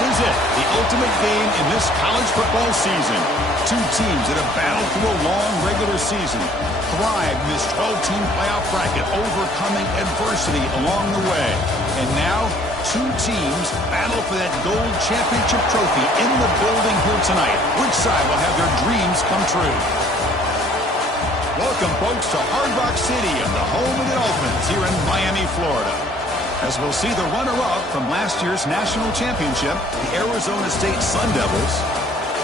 is it, the ultimate game in this college football season. Two teams that have battled through a long regular season, thrived in this 12-team playoff bracket, overcoming adversity along the way. And now, two teams battle for that gold championship trophy in the building here tonight. Which side will have their dreams come true? Welcome, folks, to Hard Rock City and the home of the Dolphins here in Miami, Florida. As we'll see the runner-up from last year's national championship, the Arizona State Sun Devils,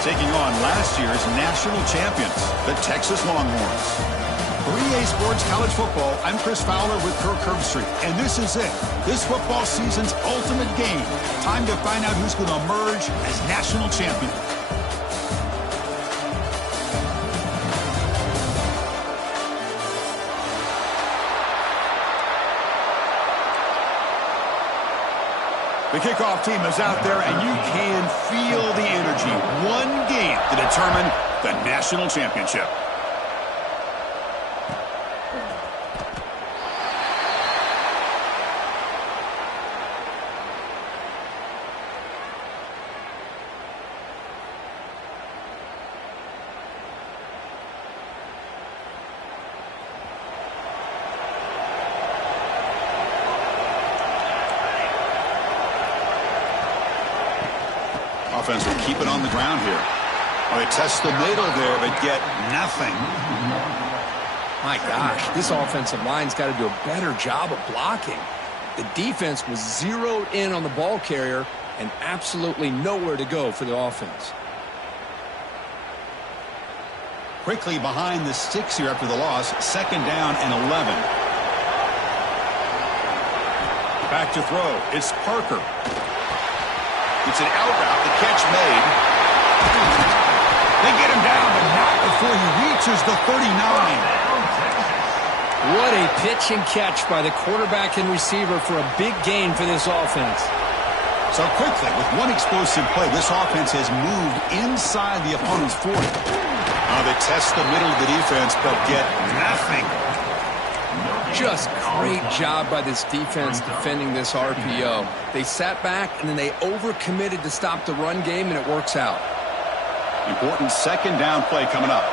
taking on last year's national champions, the Texas Longhorns. 3A Sports College Football, I'm Chris Fowler with Kirk Herbstreit, and this is it. This football season's ultimate game. Time to find out who's going to emerge as national champion. The kickoff team is out there, and you can feel the energy. One game to determine the national championship. Offense will keep it on the ground here. Oh, they test the middle there, but get nothing. My gosh, this offensive line's got to do a better job of blocking. The defense was zeroed in on the ball carrier and absolutely nowhere to go for the offense. Quickly behind the sticks here after the loss. 2nd down and 11. Back to throw. It's Parker. It's an out route. The catch made. They get him down, but not before he reaches the 39. What a pitch and catch by the quarterback and receiver for a big gain for this offense. So quickly, with one explosive play, this offense has moved inside the opponent's 40. They test the middle of the defense, but get nothing. Just great job by this defense defending this RPO. They sat back, and then they overcommitted to stop the run game, and it works out. Important 2nd down play coming up.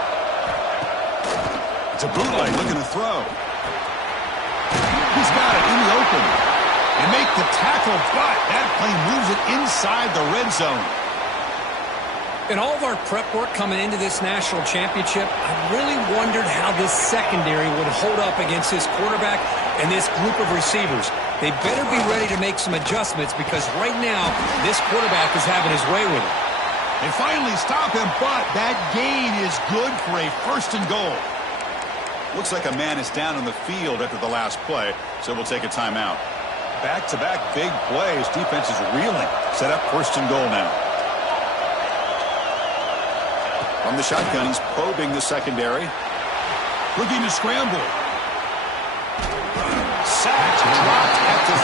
It's a bootleg looking to throw. He's got it in the open. And make the tackle, but that play moves it inside the red zone. In all of our prep work coming into this national championship, I really wondered how this secondary would hold up against this quarterback and this group of receivers. They better be ready to make some adjustments because right now, this quarterback is having his way with it. They finally stop him, but that gain is good for a 1st and goal. Looks like a man is down on the field after the last play, so we'll take a timeout. Back-to-back big plays. Defense is reeling. Set up 1st and goal now. From the shotgun, he's probing the secondary. Looking to scramble. Sacked, dropped at the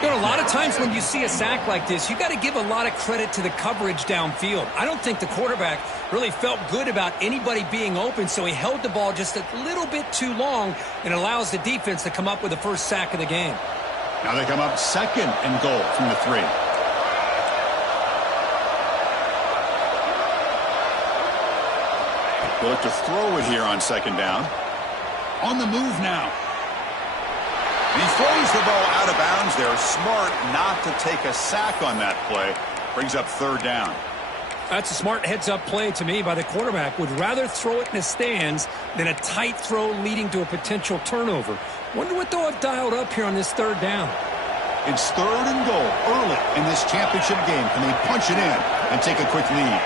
3. You know, a lot of times when you see a sack like this, you got to give a lot of credit to the coverage downfield. I don't think the quarterback really felt good about anybody being open, so he held the ball just a little bit too long and allows the defense to come up with the first sack of the game. Now they come up 2nd and goal from the 3. They look to throw it here on 2nd down. On the move now. And he throws the ball out of bounds there. Smart not to take a sack on that play. Brings up 3rd down. That's a smart heads-up play to me by the quarterback. Would rather throw it in the stands than a tight throw leading to a potential turnover. Wonder what they'll have dialed up here on this 3rd down. It's 3rd and goal early in this championship game. Can they punch it in and take a quick lead?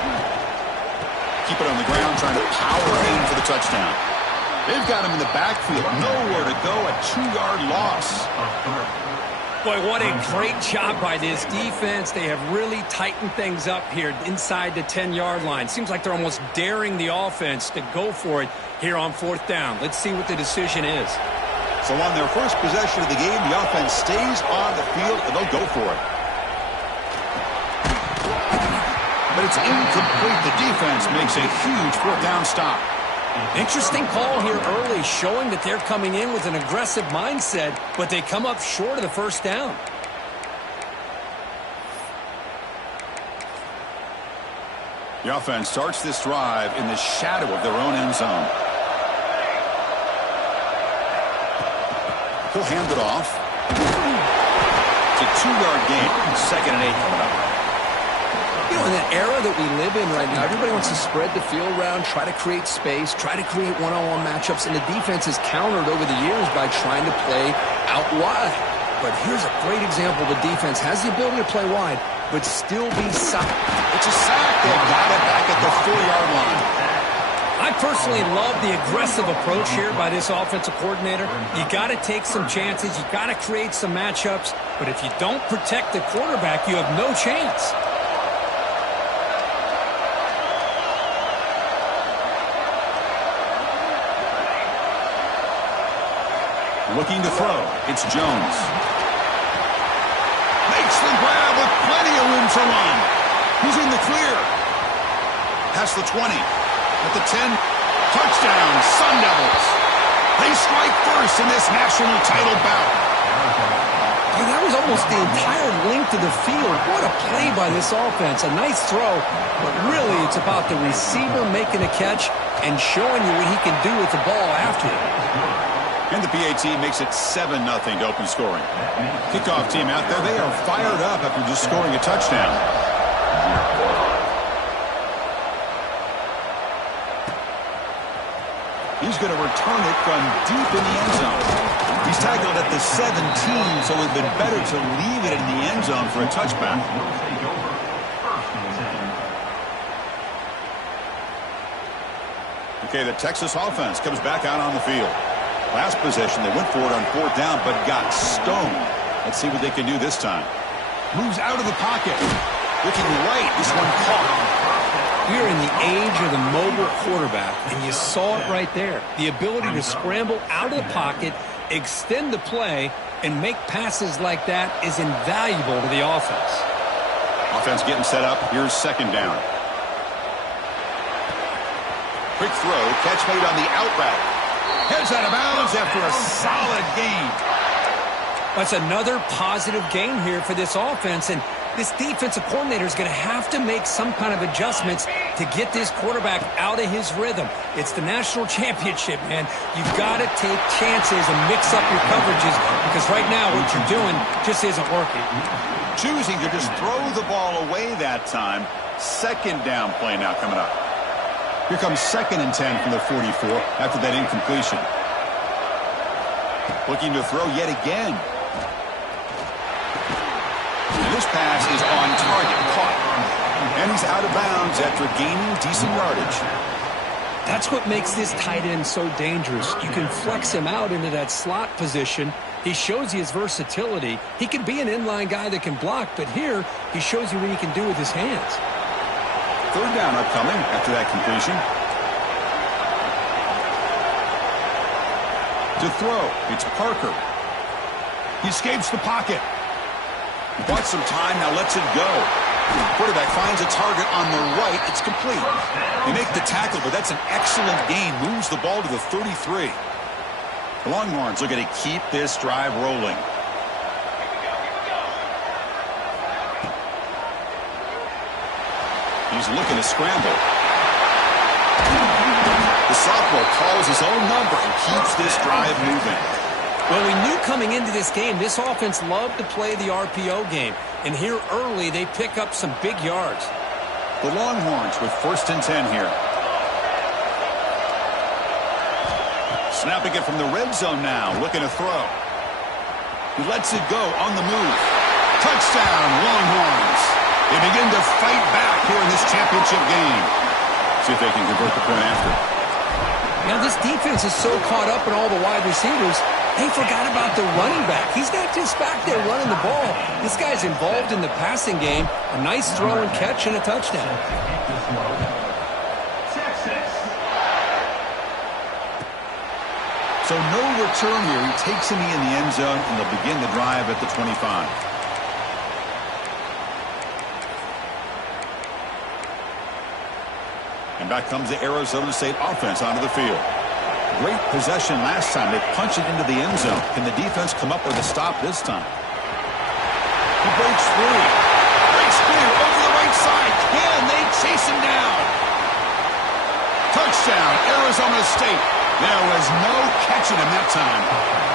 Keep it on the ground, trying to power in for the touchdown. They've got him in the backfield. Nowhere to go. A 2-yard loss. Boy, what a great job by this defense. They have really tightened things up here inside the 10-yard line. Seems like they're almost daring the offense to go for it here on 4th down. Let's see what the decision is. So on their first possession of the game, the offense stays on the field, and they'll go for it. But it's incomplete. The defense makes a huge 4th down stop. Interesting call here early, showing that they're coming in with an aggressive mindset, but they come up short of the first down. The offense starts this drive in the shadow of their own end zone. He'll hand it off. It's a 2-yard gain. 2nd and 8 coming up. You know, in that era that we live in right now, everybody wants to spread the field around, try to create space, try to create one-on-one matchups, and the defense has countered over the years by trying to play out wide. But here's a great example. The defense has the ability to play wide, but still be solid. It's a sack. They got it back at the 4-yard line. I personally love the aggressive approach here by this offensive coordinator. You got to take some chances. You got to create some matchups. But if you don't protect the quarterback, you have no chance. Looking to throw. It's Jones. Makes the grab with plenty of room to run. He's in the clear. Past the 20. At the 10. Touchdown, Sun Devils. They strike first in this national title bout. Oh, that was almost the entire length of the field. What a play by this offense. A nice throw, but really it's about the receiver making a catch and showing you what he can do with the ball after it. And the PAT makes it 7-0 to open scoring. Kickoff team out there, they are fired up after just scoring a touchdown. He's going to return it from deep in the end zone. He's tackled at the 17, so it would have been better to leave it in the end zone for a touchback. Okay, the Texas offense comes back out on the field. Last possession, they went for it on 4th down, but got stoned. Let's see what they can do this time. Moves out of the pocket. Looking right, this one caught. We're in the age of the mobile quarterback, and you saw it right there. The ability to scramble out of the pocket, extend the play, and make passes like that is invaluable to the offense. Offense getting set up. Here's 2nd down. Quick throw. Catch made on the out route. Heads out of bounds after a solid gain. That's another positive gain here for this offense, and this defensive coordinator is going to have to make some kind of adjustments to get this quarterback out of his rhythm. It's the national championship, man. You've got to take chances and mix up your coverages because right now what you're doing just isn't working. Choosing to just throw the ball away that time. 2nd down play now coming up. Here comes 2nd and 10 from the 44 after that incompletion. Looking to throw yet again. And this pass is on target, caught. And he's out of bounds after gaining decent yardage. That's what makes this tight end so dangerous. You can flex him out into that slot position. He shows you his versatility. He can be an inline guy that can block, but here he shows you what he can do with his hands. 3rd down upcoming after that completion. To throw, it's Parker. He escapes the pocket. Wants some time, now lets it go. Quarterback finds a target on the right. It's complete. They make the tackle, but that's an excellent gain. Moves the ball to the 33. The Longhorns looking to keep this drive rolling. He's looking to scramble. The sophomore calls his own number and keeps this drive moving. Well, we knew coming into this game, this offense loved to play the RPO game. And here early, they pick up some big yards. The Longhorns with 1st and 10 here. Snapping it from the red zone now, looking to throw. He lets it go on the move. Touchdown, Longhorns. They begin to fight back here in this championship game. See if they can convert the point after. Now, this defense is so caught up in all the wide receivers, they forgot about the running back. He's not just back there running the ball. This guy's involved in the passing game. A nice throw and catch and a touchdown. So no return here. He takes him in the end zone, and they'll begin the drive at the 25. And And back comes the Arizona State offense onto the field. Great possession last time. They punch it into the end zone. Can the defense come up with a stop this time? He breaks free. Breaks clear over the right side. Can they chase him down? Touchdown, Arizona State. There was no catching him that time.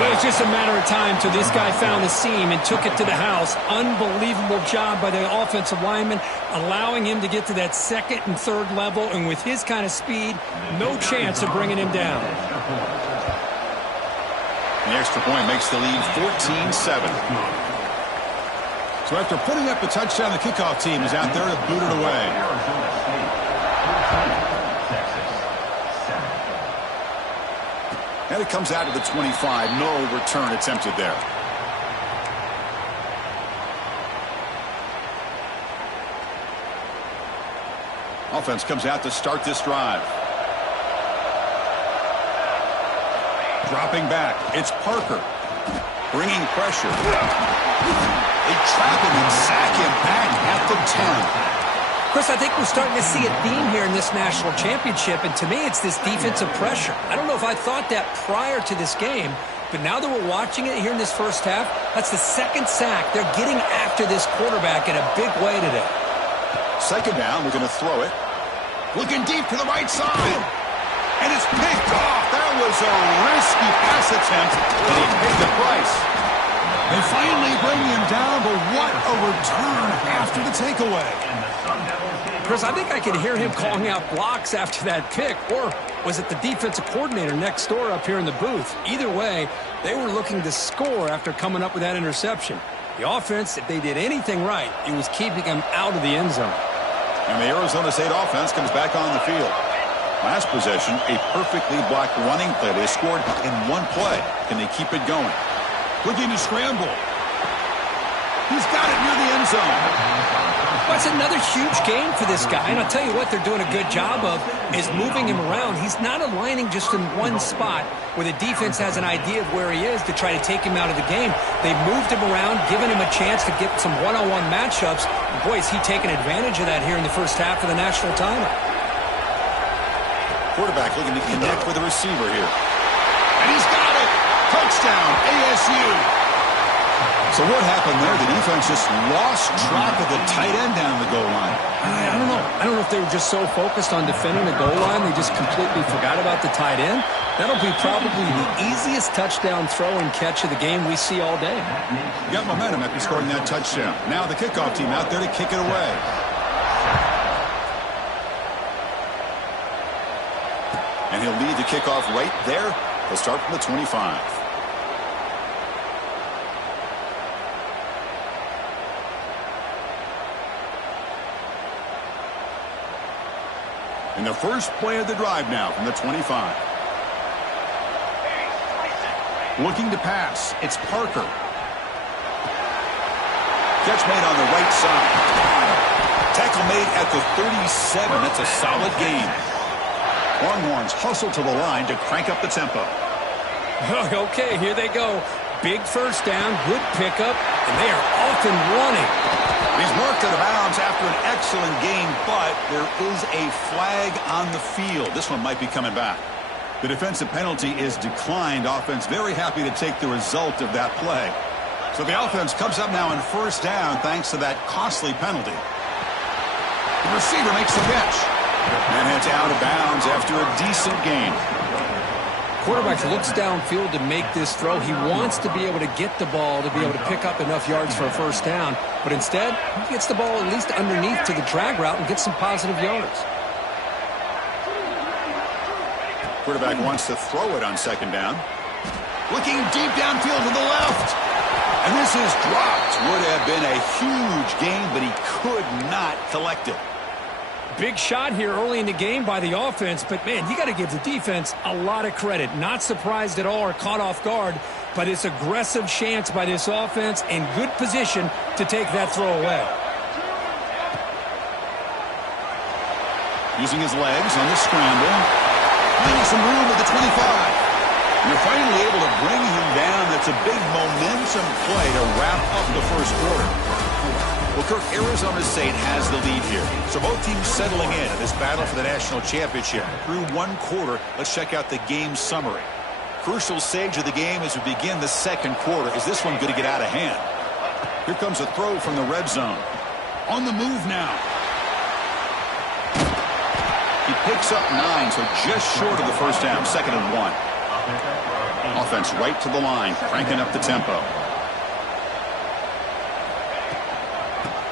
It was just a matter of time till this guy found the seam and took it to the house. Unbelievable job by the offensive lineman, allowing him to get to that second and third level, and with his kind of speed, no chance of bringing him down. The extra point makes the lead 14-7. So after putting up a touchdown, the kickoff team is out there to boot it away. And it comes out to the 25. No return attempted there. Offense comes out to start this drive. Dropping back. It's Parker. Bringing pressure. They trap him and sack him back at the 10. Chris, I think we're starting to see a theme here in this national championship, and to me it's this defensive pressure. I don't know if I thought that prior to this game, but now that we're watching it here in this first half, that's the second sack. They're getting after this quarterback in a big way today. Second down, we're going to throw it. Looking deep to the right side. And it's picked off. That was a risky pass attempt, and he paid the price. They finally bring him down, but what a return after the takeaway. Chris, I think I could hear him calling out blocks after that pick, or was it the defensive coordinator next door up here in the booth? Either way, they were looking to score after coming up with that interception. The offense, if they did anything right, it was keeping them out of the end zone. And the Arizona State offense comes back on the field. Last possession, a perfectly blocked running play. They scored in one play. Can they keep it going? Looking to scramble. He's got it near the end zone. Well, it's another huge game for this guy. And I'll tell you what they're doing a good job of is moving him around. He's not aligning just in one spot where the defense has an idea of where he is to try to take him out of the game. They've moved him around, given him a chance to get some one-on-one matchups. And boy, is he taking advantage of that here in the first half of the national title. Quarterback looking to connect with the receiver here. And he's got it! Touchdown, ASU! So what happened there? The defense just lost track of the tight end down the goal line. I don't know. I don't know if they were just so focused on defending the goal line, they just completely forgot about the tight end. That'll be probably the easiest touchdown throw and catch of the game we see all day. Got momentum after scoring that touchdown. Now the kickoff team out there to kick it away. And he'll lead the kickoff right there. He'll start from the 25. In the first play of the drive now from the 25. Looking to pass. It's Parker. Catch made on the right side. Tackle made at the 37. That's a solid gain. Longhorns hustle to the line to crank up the tempo. Okay, here they go. Big first down, good pickup, and they are off and running. He's marked out of bounds after an excellent game, but there is a flag on the field. This one might be coming back. The defensive penalty is declined. Offense very happy to take the result of that play. So the offense comes up now in first down thanks to that costly penalty. The receiver makes the catch. And heads out of bounds after a decent gain. Quarterback looks downfield to make this throw. He wants to be able to get the ball to be able to pick up enough yards for a first down. But instead, he gets the ball at least underneath to the drag route and gets some positive yards. Quarterback wants to throw it on second down. Looking deep downfield to the left. And this is dropped. Would have been a huge gain, but he could not collect it. Big shot here early in the game by the offense, but man, you got to give the defense a lot of credit. Not surprised at all or caught off guard, but it's aggressive chance by this offense and good position to take that throw away. Using his legs on the scramble. Finding some room at the 25. You're finally able to bring him down. That's a big momentum play to wrap up the first quarter. Well, Kirk, Arizona State has the lead here. So both teams settling in this battle for the national championship. Through one quarter, let's check out the game summary. Crucial stage of the game as we begin the second quarter. Is this one going to get out of hand? Here comes a throw from the red zone. On the move now. He picks up 9, so just short of the first down. 2nd and 1. Offense right to the line, cranking up the tempo.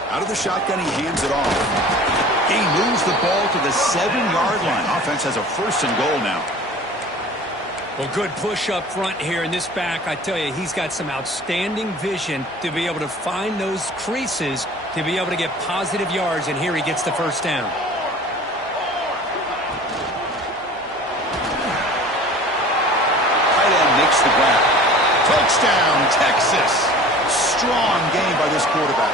Out of the shotgun, he hands it off. He moves the ball to the 7-yard line. Offense has a 1st and goal now. Well, good push up front here in this back. I tell you, he's got some outstanding vision to be able to find those creases, to be able to get positive yards, and here he gets the first down. Makes the grab. Touchdown, Texas. Strong game by this quarterback.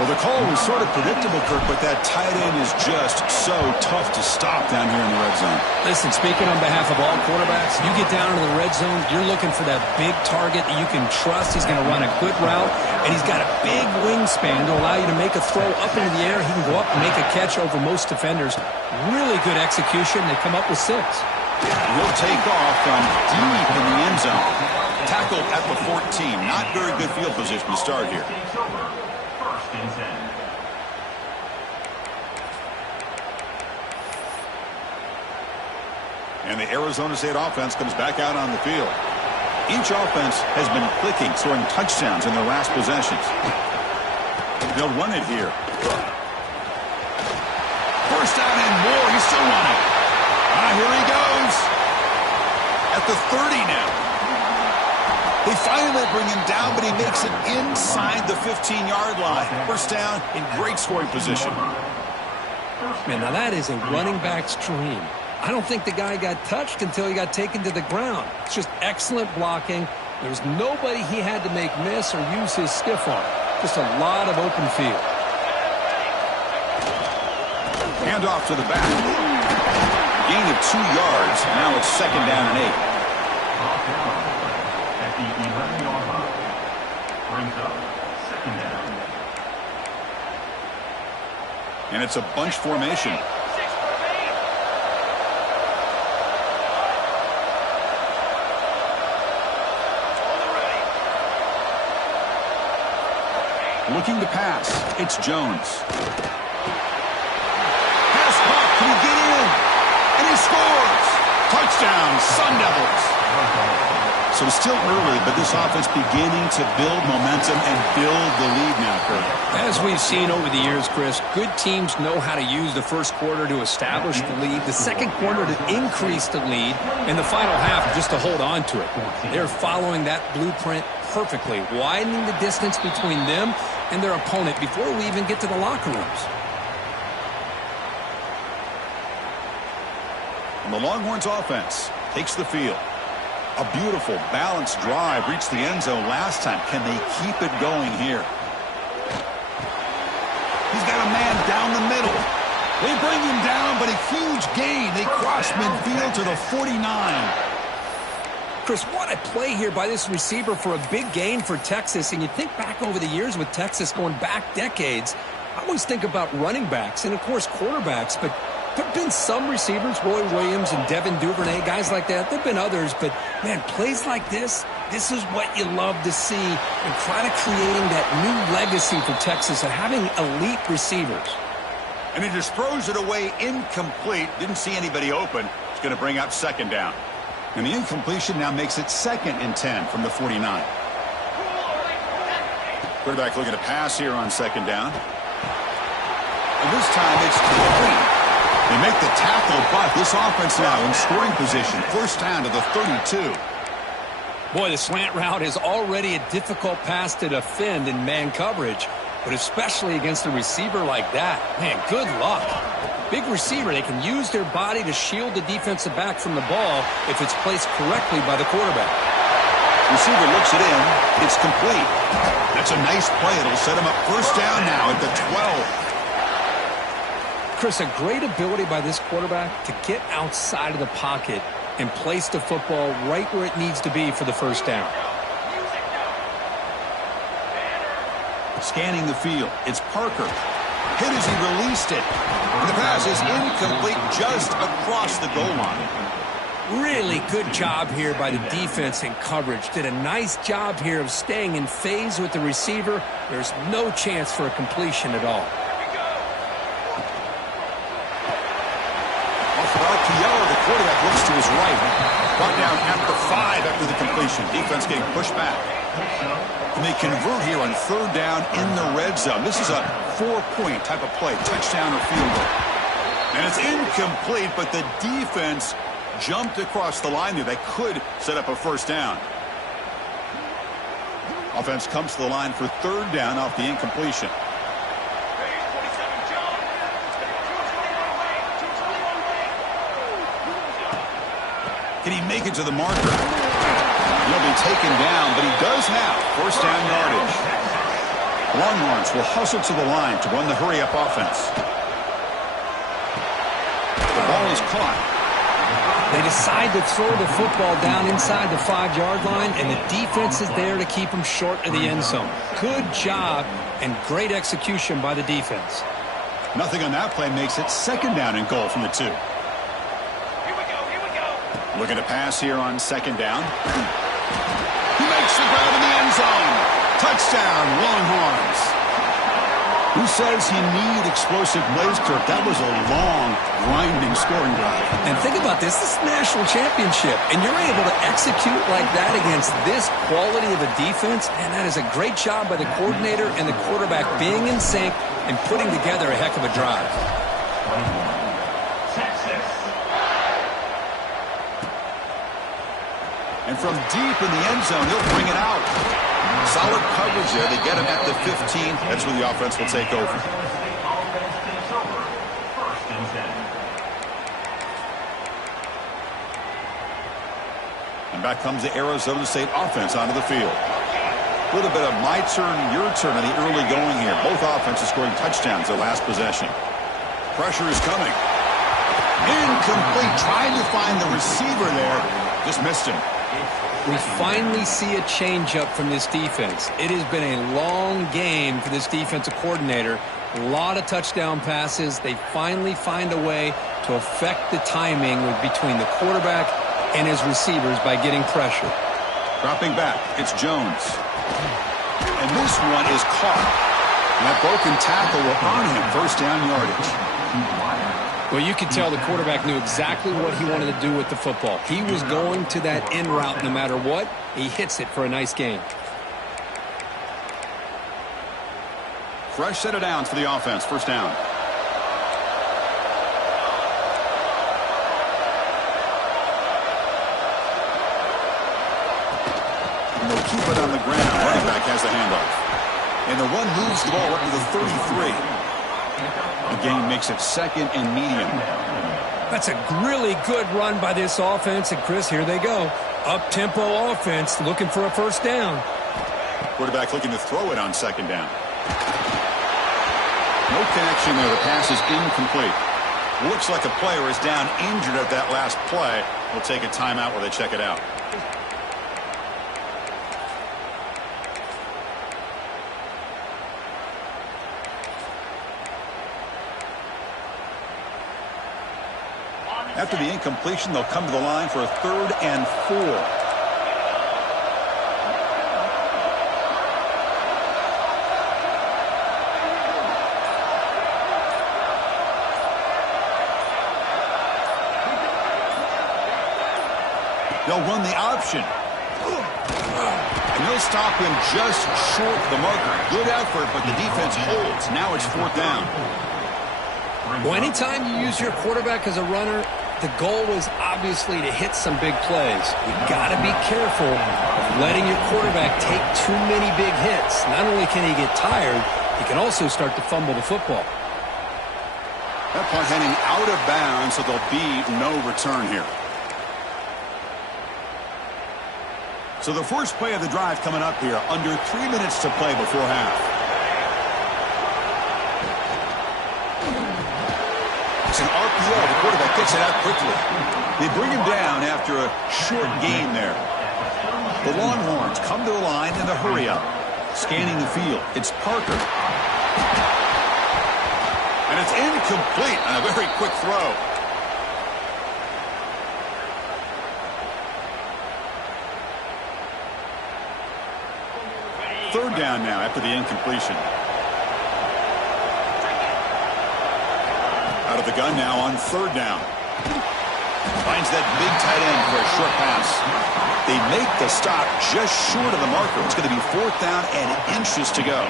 Well, the call was sort of predictable, Kirk, but that tight end is just so tough to stop down here in the red zone. Listen, speaking on behalf of all quarterbacks, you get down into the red zone, you're looking for that big target that you can trust. He's going to run a good route, and he's got a big wingspan to allow you to make a throw up into the air. He can go up and make a catch over most defenders. Really good execution. They come up with 6. He'll take off from deep in the end zone. Tackled at the 14. Not very good field position to start here. And the Arizona State offense comes back out on the field. Each offense has been clicking, scoring touchdowns in their last possessions. They'll run it here. First down and more. He's still running. Here he goes. At the 30 now. They finally bring him down, but he makes it inside the 15-yard line. First down in great scoring position. Man, now that is a running back's dream. I don't think the guy got touched until he got taken to the ground. It's just excellent blocking. There's nobody he had to make miss or use his stiff arm. Just a lot of open field. Hand off to the back. Gain of 2 yards. Now it's 2nd down and 8. At the 11-yard line. Brings up 2nd down. And it's a bunch formation. Looking to pass. It's Jones. Pass caught. Can he get in? And he scores! Touchdown, Sun Devils! So it's still early, but this offense beginning to build momentum and build the lead now, Kurt. As we've seen over the years, Chris, good teams know how to use the first quarter to establish the lead, the second quarter to increase the lead, and the final half just to hold on to it. They're following that blueprint perfectly, widening the distance between them and their opponent before we even get to the locker rooms. And the Longhorns offense takes the field. A beautiful, balanced drive reached the end zone last time. Can they keep it going here? He's got a man down the middle. They bring him down, but a huge gain. They cross midfield to the 49. Chris, what a play here by this receiver for a big gain for Texas. And you think back over the years with Texas going back decades, I always think about running backs and, of course, quarterbacks. But there have been some receivers, Roy Williams and Devin Duvernay, guys like that. There have been others. But, man, plays like this is what you love to see and kind of creating that new legacy for Texas of having elite receivers. And he just throws it away incomplete. Didn't see anybody open. It's going to bring up 2nd down. And the incompletion now makes it 2nd and 10 from the 49. Quarterback looking to pass here on 2nd down. And this time it's complete. They make the tackle, but this offense now in scoring position. First down to the 32. Boy, the slant route is already a difficult pass to defend in man coverage, but especially against a receiver like that. Man, good luck. Big receiver, they can use their body to shield the defensive back from the ball if it's placed correctly by the quarterback. Receiver looks it in. It's complete. That's a nice play. It'll set him up first down now at the 12. Chris, a great ability by this quarterback to get outside of the pocket and place the football right where it needs to be for the first down. Scanning the field, it's Parker. Hit as he released it. And the pass is incomplete just across the goal line. Really good job here by the defense in coverage. Did a nice job here of staying in phase with the receiver. There's no chance for a completion at all. Off route to Yellow, the quarterback looks to his right. Brought down at the 5 after the completion. Defense getting pushed back. And they convert here on 3rd down in the red zone. This is a 4-point type of play, touchdown or field goal. And it's incomplete, but the defense jumped across the line there. They could set up a 1st down. Offense comes to the line for 3rd down off the incompletion. Can he make it to the marker? He'll be taken down, but he does have 1st down yardage. Longhorns will hustle to the line to run the hurry-up offense. The ball is caught. They decide to throw the football down inside the 5-yard line, and the defense is there to keep them short of the end zone. Good job and great execution by the defense. Nothing on that play makes it 2nd down and goal from the 2. Looking to pass here on 2nd down. He makes the grab in the end zone. Touchdown, Longhorns. Who says you need explosive plays, Kirk? That was a long, grinding scoring drive. And think about this. This is a national championship, and you're able to execute like that against this quality of a defense, and that is a great job by the coordinator and the quarterback being in sync and putting together a heck of a drive. And from deep in the end zone, he'll bring it out. Solid coverage there. They get him at the 15. That's where the offense will take over. And back comes the Arizona State offense onto the field. A little bit of my turn, your turn in the early going here. Both offenses scoring touchdowns their last possession. Pressure is coming. Incomplete. Trying to find the receiver there. Just missed him. We finally see a change-up from this defense. It has been a long game for this defensive coordinator. A lot of touchdown passes. They finally find a way to affect the timing between the quarterback and his receivers by getting pressure. Dropping back, it's Jones. And this one is caught. And that broken tackle will earn him 1st down yardage. Well, you could tell the quarterback knew exactly what he wanted to do with the football. He was going to that end route no matter what. He hits it for a nice gain. Fresh set of downs for the offense. 1st down. And they'll keep it on the ground. Running back has the handoff. And the run moves the ball up to the 33. The gain makes it 2nd and medium. That's a really good run by this offense. And, Chris, here they go. Up-tempo offense looking for a 1st down. Quarterback looking to throw it on 2nd down. No connection there. The pass is incomplete. Looks like a player is down injured at that last play. We'll take a timeout while they check it out. After the incompletion, they'll come to the line for a 3rd and 4. They'll run the option. And they'll stop him just short of the marker. Good effort, but the defense holds. Now it's 4th down. Well, anytime you use your quarterback as a runner, the goal is obviously to hit some big plays. You've got to be careful of letting your quarterback take too many big hits. Not only can he get tired, he can also start to fumble the football. That punt heading out of bounds, so there'll be no return here. So the first play of the drive coming up here, under 3 minutes to play before half. It's an RPO. The quarterback gets it out quickly. They bring him down after a short gain there. The Longhorns come to the line in the hurry-up. Scanning the field, it's Parker. And it's incomplete on a very quick throw. Third down now after the incompletion. Out of the gun now on third down. Finds that big tight end for a short pass. They make the stop just short of the marker. It's going to be fourth down and inches to go.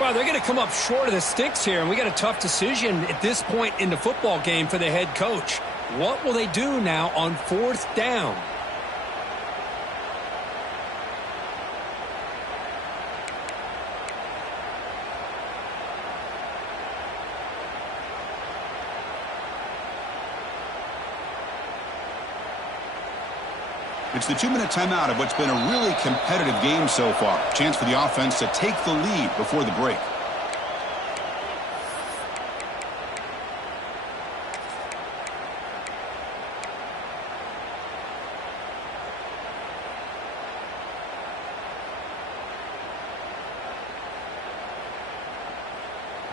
Well, they're going to come up short of the sticks here, and we got a tough decision at this point in the football game for the head coach. What will they do now on fourth down? It's the 2-minute timeout of what's been a really competitive game so far. Chance for the offense to take the lead before the break.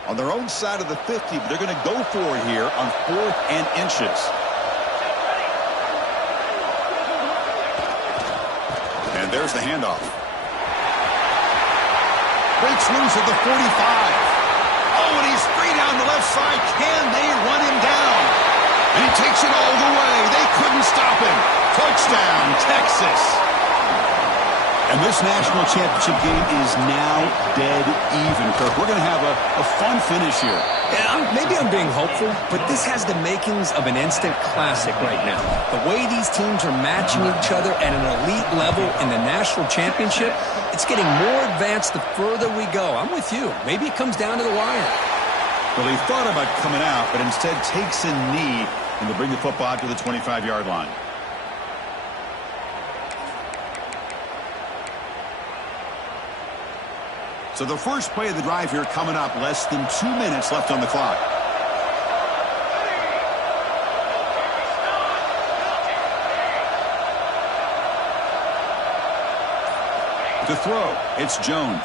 On their own side of the 50, but they're going to go for it here on fourth and inches. And there's the handoff. Breaks loose at the 45. Oh, and he's free down the left side. Can they run him down? And he takes it all the way. They couldn't stop him. Touchdown, Texas. And this national championship game is now dead even, Kirk. We're going to have a fun finish here. Yeah, maybe I'm being hopeful, but this has the makings of an instant classic right now. The way these teams are matching each other at an elite level in the national championship, it's getting more advanced the further we go. I'm with you. Maybe it comes down to the wire. Well, he thought about coming out, but instead takes a knee, and they'll bring the football out to the 25-yard line. So the first play of the drive here coming up, less than 2 minutes left on the clock. To throw, it's Jones.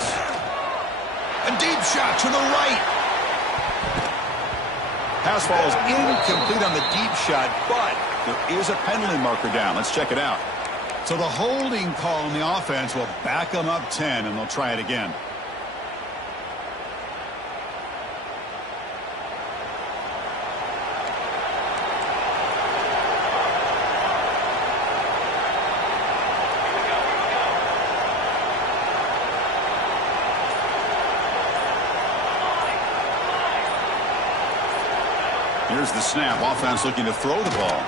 A deep shot to the right. Pass falls incomplete on the deep shot, but there is a penalty marker down. Let's check it out. So the holding call on the offense will back them up 10, and they'll try it again. Here's the snap. Offense looking to throw the ball.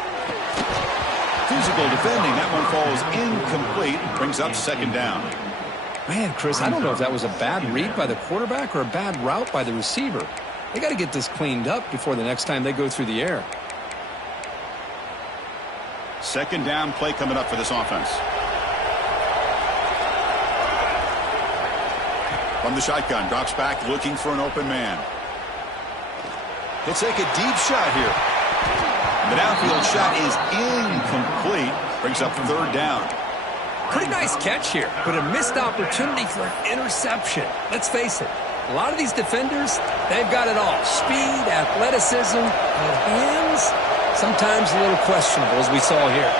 Physical defending. That one falls incomplete. Brings up second down. Man, Chris, I don't know if that was a bad read by the quarterback or a bad route by the receiver. They got to get this cleaned up before the next time they go through the air. Second down play coming up for this offense. From the shotgun, drops back looking for an open man. He'll take a deep shot here. The downfield shot is incomplete. Brings up third down. Pretty nice catch here, but a missed opportunity for an interception. Let's face it, a lot of these defenders, they've got it all. Speed, athleticism, but hands, sometimes a little questionable, as we saw here.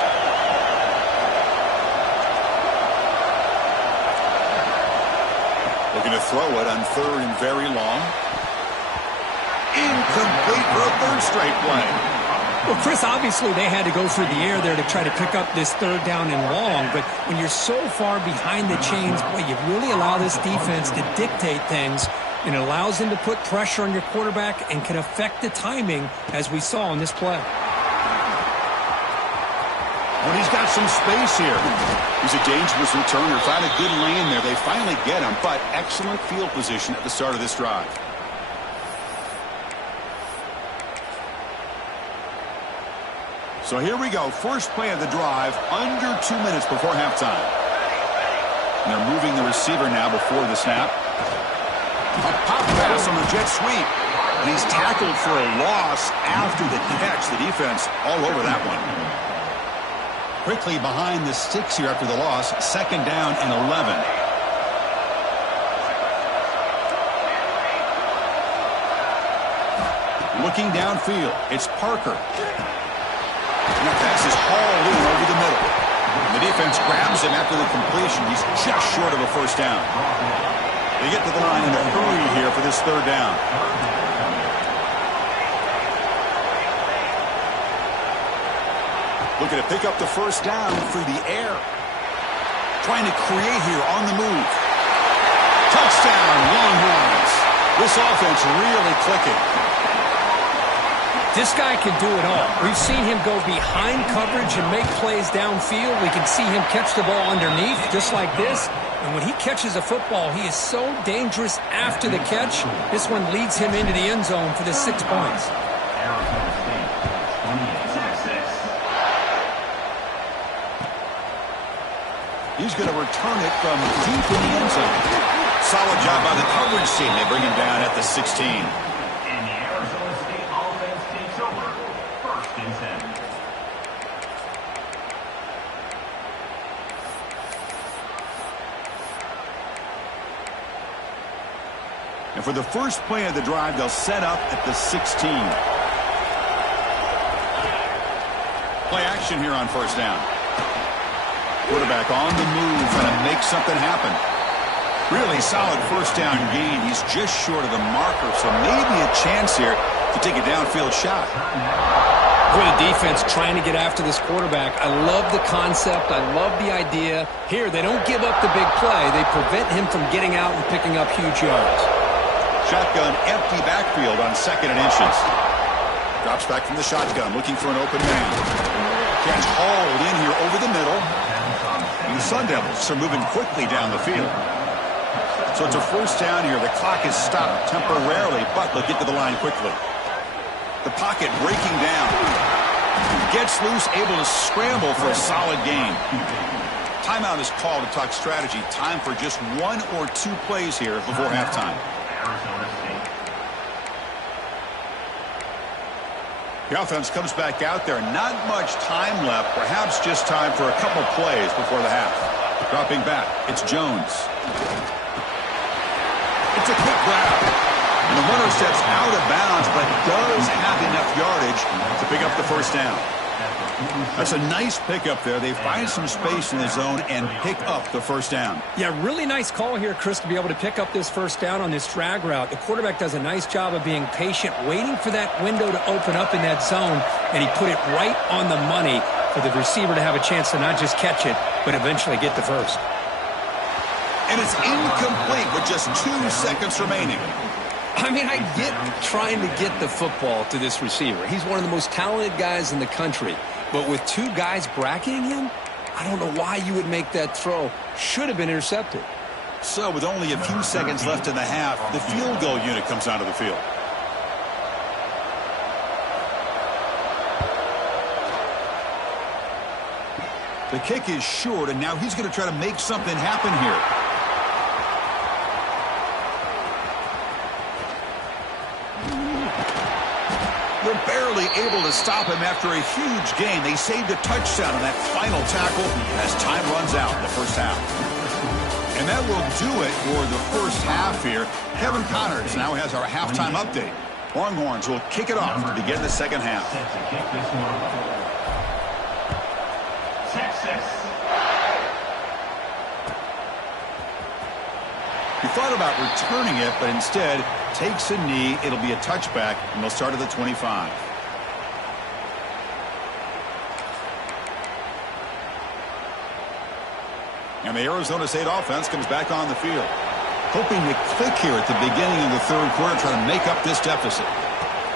Looking to throw it on third and very long. Incomplete for a third straight play. Well, Chris, obviously they had to go through the air there to try to pick up this third down and long, but when you're so far behind the chains, boy, you really allow this defense to dictate things, and it allows them to put pressure on your quarterback and can affect the timing, as we saw in this play. When he's got some space here. He's a dangerous returner. Found a good lane there. They finally get him, but excellent field position at the start of this drive. So here we go. First play of the drive, under 2 minutes before halftime. And they're moving the receiver now before the snap. A pop pass on the jet sweep. And he's tackled for a loss after the catch. The defense all over that one. Quickly behind the sticks here after the loss. Second down and 11. Looking downfield, it's Parker. And the pass is hauled in over the middle. The defense grabs him after the completion. He's just short of a first down. They get to the line in a hurry here for this third down. Looking to pick up the first down through the air. Trying to create here on the move. Touchdown, Longhorns. This offense really clicking. This guy can do it all. We've seen him go behind coverage and make plays downfield. We can see him catch the ball underneath, just like this. And when he catches a football, he is so dangerous after the catch. This one leads him into the end zone for the 6 points. He's going to return it from deep in the end zone. Solid job by the coverage team. They bring him down at the 16. And the Arizona State offense takes over. 1st and 10. And for the first play of the drive, they'll set up at the 16. Play action here on first down. Quarterback on the move, trying to make something happen. Really solid first down gain. He's just short of the marker, so maybe a chance here to take a downfield shot. Good defense trying to get after this quarterback. I love the concept. I love the idea. Here, they don't give up the big play. They prevent him from getting out and picking up huge yards. Shotgun, empty backfield on 2nd and inches. Drops back from the shotgun, looking for an open man. Catch hauled in here over the middle. And the Sun Devils are moving quickly down the field. So it's a first down here. The clock is stopped temporarily, but they'll get to the line quickly. The pocket breaking down. Gets loose, able to scramble for a solid gain. Timeout is called to talk strategy. Time for just 1 or 2 plays here before halftime. Arizona State. The offense comes back out there. Not much time left. Perhaps just time for a couple plays before the half. Dropping back, it's Jones. It's a quick grab. And the runner steps out of bounds, but does have enough yardage to pick up the first down. That's a nice pickup there. They find some space in the zone and pick up the first down. Yeah, really nice call here, Chris, to be able to pick up this first down on this drag route. The quarterback does a nice job of being patient, waiting for that window to open up in that zone, and he put it right on the money for the receiver to have a chance to not just catch it, but eventually get the first. And it's incomplete with just 2 seconds remaining. I mean, I get trying to get the football to this receiver. He's one of the most talented guys in the country. But with 2 guys bracketing him, I don't know why you would make that throw. Should have been intercepted. So with only a few seconds left in the half, the field goal unit comes onto the field. The kick is short, and now he's going to try to make something happen here. They're barely able to stop him after a huge gain. They saved a touchdown on that final tackle as time runs out in the first half. And that will do it for the first half here. Kevin Connors now has our halftime update. Longhorns will kick it off to begin the second half. Set to kick this one off. Texas. He thought about returning it, but instead takes a knee. It'll be a touchback, and they'll start at the 25. And the Arizona State offense comes back on the field. Hoping to click here at the beginning of the third quarter, trying to make up this deficit.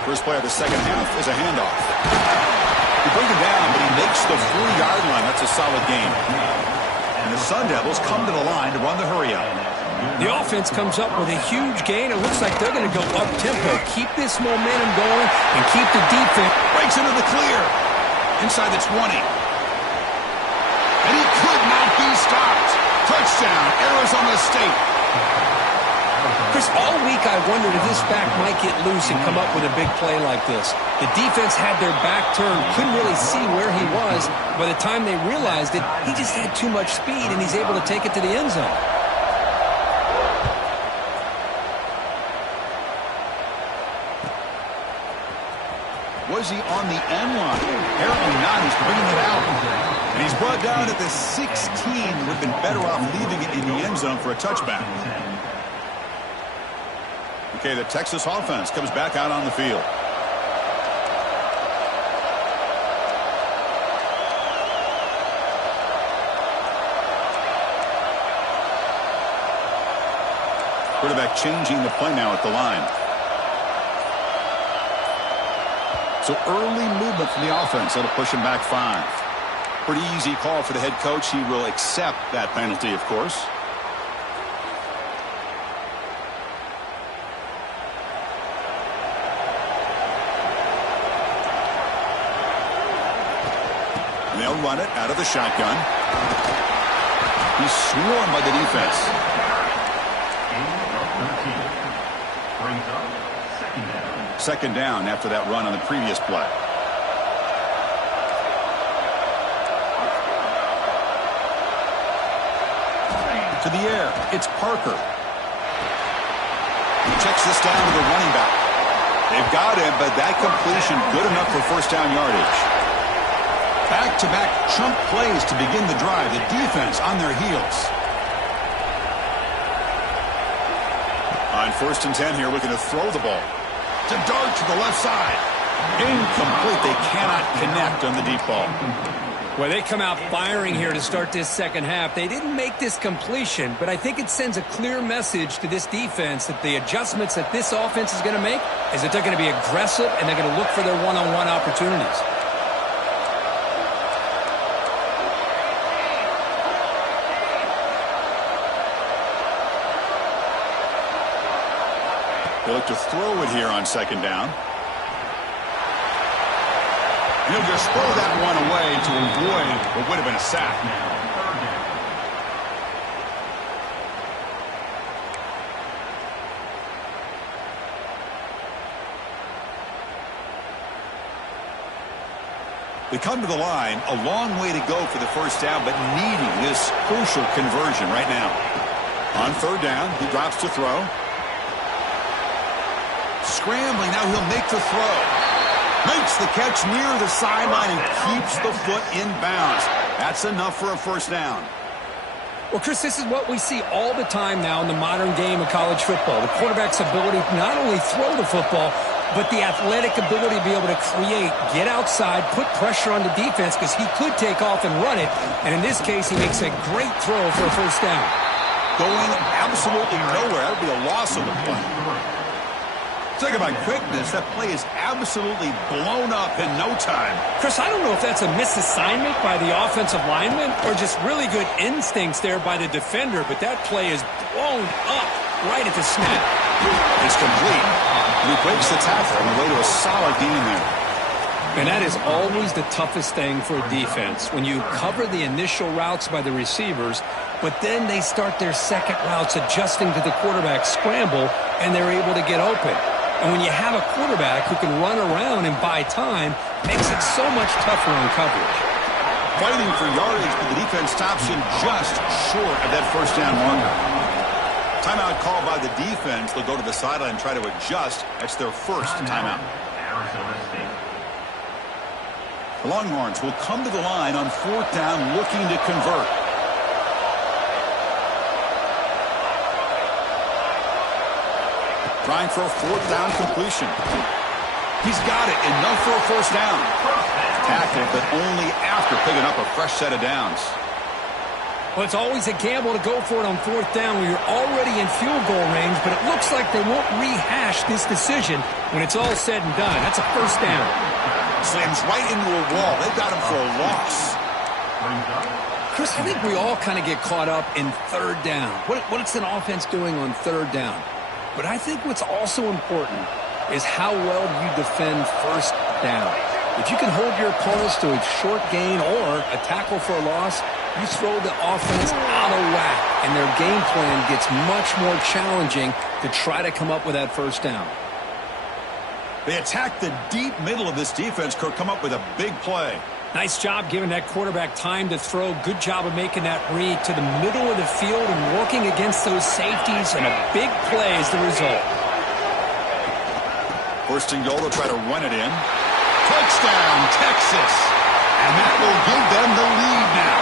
First play of the second half is a handoff. He brings him down, but he makes the 40-yard line. That's a solid gain. And the Sun Devils come to the line to run the hurry-up. The offense comes up with a huge gain. It looks like they're going to go up-tempo. Keep this momentum going and keep the defense. Breaks into the clear. Inside the 20. And he could not be stopped. Touchdown, Arizona State. Chris, all week I wondered if this back might get loose and come up with a big play like this. The defense had their back turned, couldn't really see where he was. By the time they realized it, he just had too much speed, and he's able to take it to the end zone. Was he on the end line? Apparently not. He's bringing it out. And he's brought down at the 16. Would have been better off leaving it in the end zone for a touchback. Okay, the Texas offense comes back out on the field. Quarterback changing the play now at the line. So early movement from the offense. That'll push him back 5. Pretty easy call for the head coach. He will accept that penalty, of course. And they'll run it out of the shotgun. He's swarmed by the defense. Second down after that run on the previous play. To the air, it's Parker. He checks this down to the running back. They've got him, but that completion good enough for first down yardage. Back-to-back chunk plays to begin the drive. The defense on their heels. On 1st and 10 here, looking to throw the ball. To dart to the left side. Incomplete. They cannot connect on the deep ball. Well, they come out firing here to start this second half. They didn't make this completion, but I think it sends a clear message to this defense that the adjustments that this offense is going to make is that they're going to be aggressive and they're going to look for their one-on-one opportunities. They look to throw it here on second down. He'll just throw that one away to avoid what would have been a sack. They come to the line, a long way to go for the first down, but needing this crucial conversion right now. On 3rd down, he drops to throw. Scrambling, now he'll make the throw. Makes the catch near the sideline and keeps the foot in bounds. That's enough for a first down. Well, Chris, this is what we see all the time now in the modern game of college football. The quarterback's ability to not only throw the football, but the athletic ability to be able to create, get outside, put pressure on the defense because he could take off and run it. And in this case, he makes a great throw for a first down. Going absolutely nowhere. That would be a loss of the play. Talk about quickness. That play is absolutely blown up in no time. Chris, I don't know if that's a misassignment by the offensive lineman or just really good instincts there by the defender, but that play is blown up right at the snap. It's complete. And he breaks the tackle on the way to a solid gain there. And that is always the toughest thing for a defense, when you cover the initial routes by the receivers, but then they start their second routes adjusting to the quarterback scramble, and they're able to get open. And when you have a quarterback who can run around and buy time, makes it so much tougher on coverage. Fighting for yardage, but the defense stops him just short of that first down marker. Timeout called by the defense. They'll go to the sideline and try to adjust. That's their first timeout. The Longhorns will come to the line on 4th down looking to convert. Trying for a 4th down completion. He's got it. Enough for a first down. Tackled, but only after picking up a fresh set of downs. Well, it's always a gamble to go for it on 4th down when you're already in field goal range, but it looks like they won't rehash this decision when it's all said and done. That's a first down. Slams right into a wall. They've got him for a loss. Chris, I think we all kind of get caught up in 3rd down. What's an offense doing on 3rd down? But I think what's also important is how well you defend first down. If you can hold your opponents to a short gain or a tackle for a loss, you throw the offense out of whack, and their game plan gets much more challenging to try to come up with that first down. They attack the deep middle of this defense, Kirk, come up with a big play. Nice job giving that quarterback time to throw. Good job of making that read to the middle of the field and working against those safeties, and a big play is the result. 1st and goal, they'll try to run it in. Touchdown, Texas. And that will give them the lead now.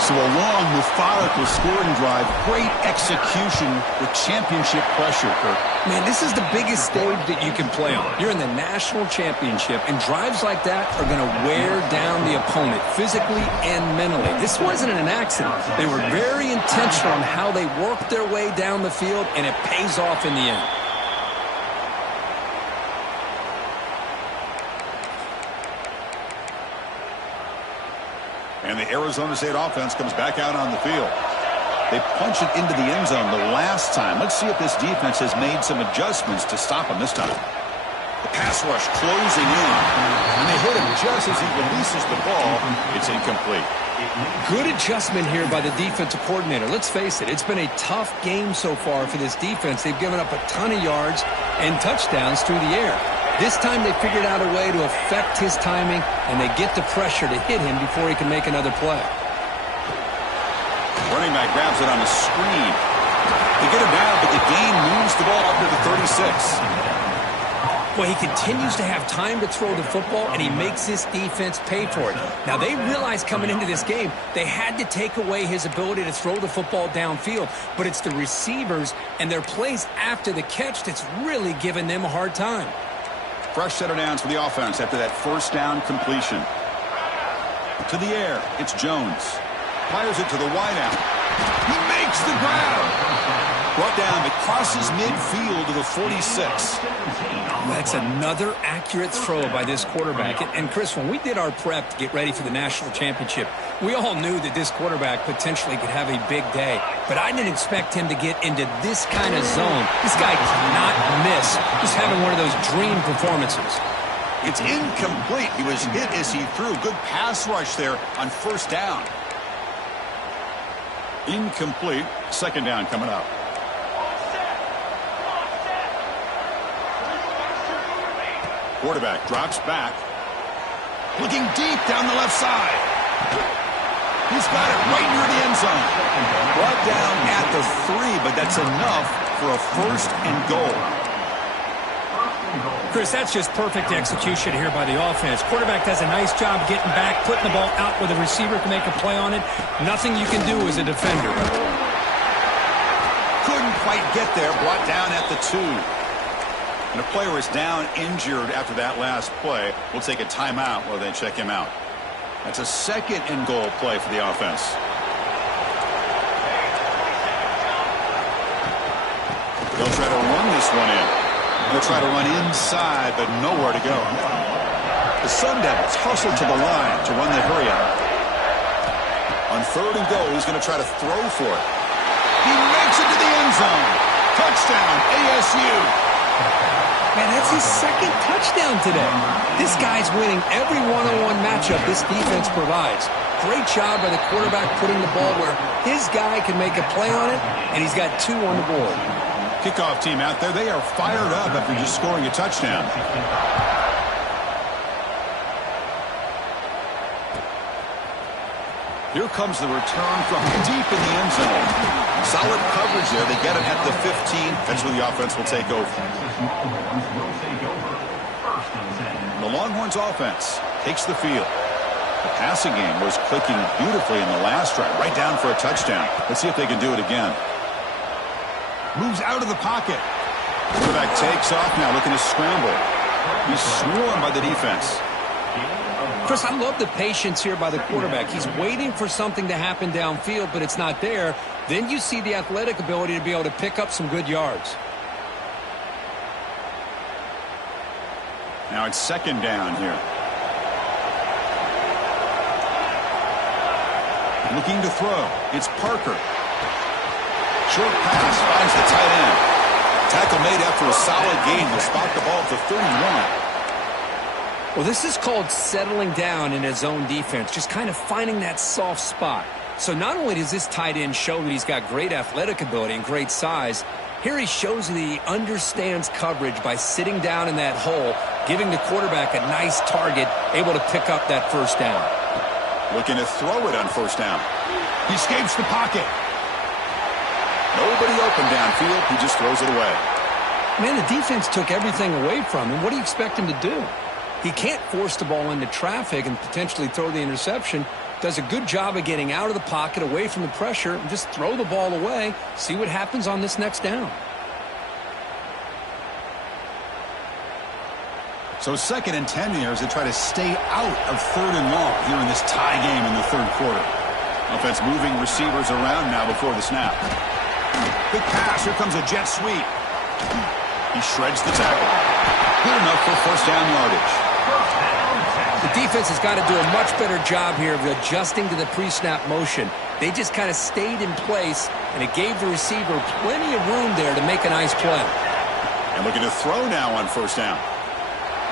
So a long, methodical scoring drive, great execution with championship pressure, Kirk. Man, this is the biggest stage that you can play on. You're in the national championship, and drives like that are going to wear down the opponent physically and mentally. This wasn't an accident. They were very intentional on how they worked their way down the field, and it pays off in the end. And the Arizona State offense comes back out on the field. They punch it into the end zone the last time. Let's see if this defense has made some adjustments to stop him this time. The pass rush closing in. And they hit him just as he releases the ball. It's incomplete. Good adjustment here by the defensive coordinator. Let's face it, it's been a tough game so far for this defense. They've given up a ton of yards and touchdowns through the air. This time they figured out a way to affect his timing, and they get the pressure to hit him before he can make another play. Running back grabs it on a screen. They get him down, but the gain moves the ball up to the 36. Well, he continues to have time to throw the football, and he makes this defense pay for it. Now, they realized coming into this game they had to take away his ability to throw the football downfield, but it's the receivers and their plays after the catch that's really giving them a hard time. Fresh set of downs for the offense after that first down completion. To the air, it's Jones. Fires it to the wideout. He makes the grab. Brought down, it crosses midfield to the 46. That's another accurate throw by this quarterback. And Chris, when we did our prep to get ready for the national championship, we all knew that this quarterback potentially could have a big day. But I didn't expect him to get into this kind of zone. This guy cannot miss. Just having one of those dream performances. It's incomplete. He was hit as he threw. Good pass rush there on first down. Incomplete. Second down coming up. Quarterback drops back. Looking deep down the left side. He's got it right near the end zone. Brought down at the 3, but that's enough for a first and goal. Chris, that's just perfect execution here by the offense. Quarterback does a nice job getting back, putting the ball out where the receiver can make a play on it. Nothing you can do as a defender. Couldn't quite get there. Brought down at the 2. And a player is down injured after that last play. We'll take a timeout while they check him out. That's a second and goal play for the offense. They'll try to run this one in. They'll try to run inside, but nowhere to go. The Sun Devils hustle to the line to run the hurry up. On third and goal, he's going to try to throw for it. He makes it to the end zone. Touchdown, ASU. Man, that's his second touchdown today. This guy's winning every one-on-one matchup this defense provides. Great job by the quarterback putting the ball where his guy can make a play on it, and he's got 2 on the board. Kickoff team out there, they are fired up after just scoring a touchdown. Here comes the return from deep in the end zone. Solid coverage there. They get it at the 15. That's where the offense will take over. The Longhorns offense takes the field. The passing game was clicking beautifully in the last drive, right down for a touchdown. Let's see if they can do it again. Moves out of the pocket. Quarterback takes off now, looking to scramble. He's swarmed by the defense. Chris, I love the patience here by the quarterback. He's waiting for something to happen downfield, but it's not there. Then you see the athletic ability to be able to pick up some good yards. Now it's second down here. Looking to throw. It's Parker. Short pass finds the tight end. Tackle made after a solid gain. Will spot the ball at the 31. Well, this is called settling down in his zone defense, just kind of finding that soft spot. So not only does this tight end show that he's got great athletic ability and great size, here he shows that he understands coverage by sitting down in that hole, giving the quarterback a nice target, able to pick up that first down. Looking to throw it on first down. He escapes the pocket. Nobody open downfield. He just throws it away. Man, the defense took everything away from him. What do you expect him to do? He can't force the ball into traffic and potentially throw the interception. Does a good job of getting out of the pocket, away from the pressure, and just throw the ball away. See what happens on this next down. So 2nd and 10 here as they try to stay out of 3rd and long here in this tie game in the 3rd quarter. Offense moving receivers around now before the snap. Big pass. Here comes a jet sweep. He shreds the tackle. Good enough for 1st down yardage. The defense has got to do a much better job here of adjusting to the pre-snap motion. They just kind of stayed in place, and it gave the receiver plenty of room there to make a nice play. And looking to throw now on 1st down.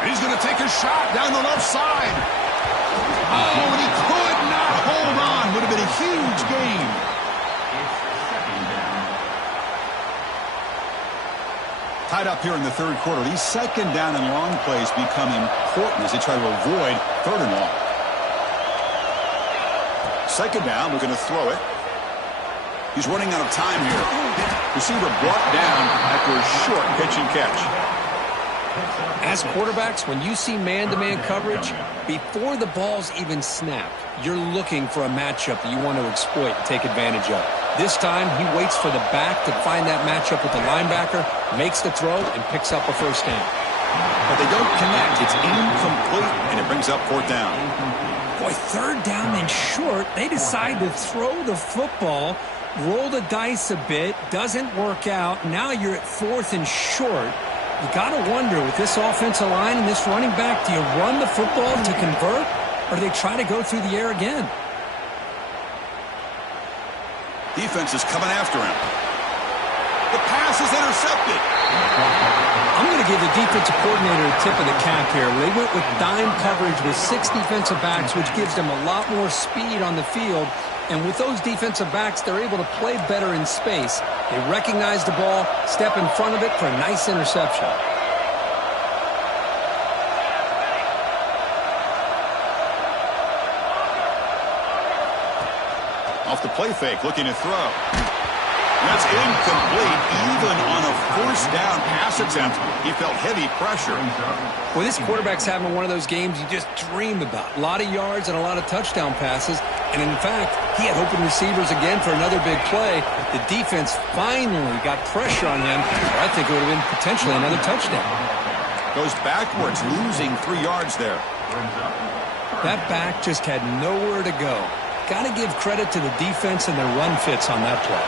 And he's going to take a shot down the left side. Oh, and he could not hold on. Would have been a huge gain. Tied up here in the 3rd quarter. These 2nd down and long plays become important as they try to avoid 3rd and long. 2nd down, looking to throw it. He's running out of time here. Receiver brought down after a short pitch and catch. As quarterbacks, when you see man-to-man coverage, before the ball's even snapped, you're looking for a matchup that you want to exploit and take advantage of. This time, he waits for the back to find that matchup with the linebacker, makes the throw, and picks up a 1st down. But they don't connect. It's incomplete, and it brings up 4th down. Boy, 3rd down and short. They decide to throw the football, roll the dice a bit, doesn't work out. Now you're at 4th and short. You got to wonder, with this offensive line and this running back, do you run the football to convert, or do they try to go through the air again? Defense is coming after him. The pass is intercepted. I'm going to give the defensive coordinator a tip of the cap here. They went with dime coverage with 6 defensive backs, which gives them a lot more speed on the field. And with those defensive backs, they're able to play better in space. They recognize the ball, step in front of it for a nice interception. Off the play fake, looking to throw. That's incomplete. Even on a 1st down pass attempt, he felt heavy pressure. Well, this quarterback's having one of those games you just dream about. A lot of yards and a lot of touchdown passes. And in fact, he had open receivers again for another big play. The defense finally got pressure on him. I think it would have been potentially another touchdown. Goes backwards, losing 3 yards there. That back just had nowhere to go. Got to give credit to the defense and their run fits on that play.